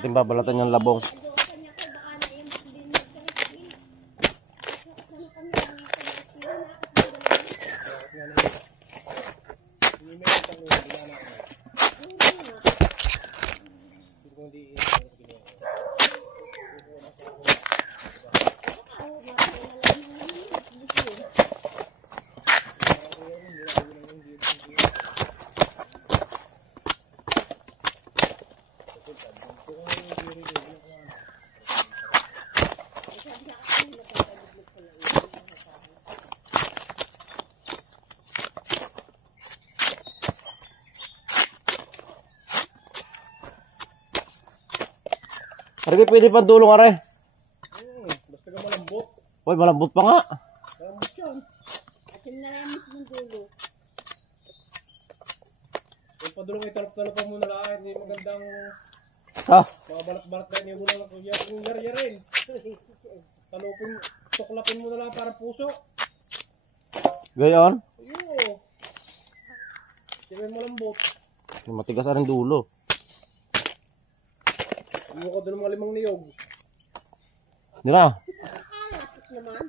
Ating babalatan yung labong. Ari pwede pa dulong are. Basta ka malambot. Hoy, malambot pa nga. Malambot yan. Atin na lang yung dulo. Yung padulong ay talap-talapan mo na lang. Hindi magandang Ha? mga balat-balat na hindi mo na lang yung yari-yarin. Talupin, tuklapin mo na lang para puso. Gayon. Ayun. Sige malambot. Matigas rin dulo. Hindi mo ko doon mga 5 niyog. Hindi na. Ang alat naman.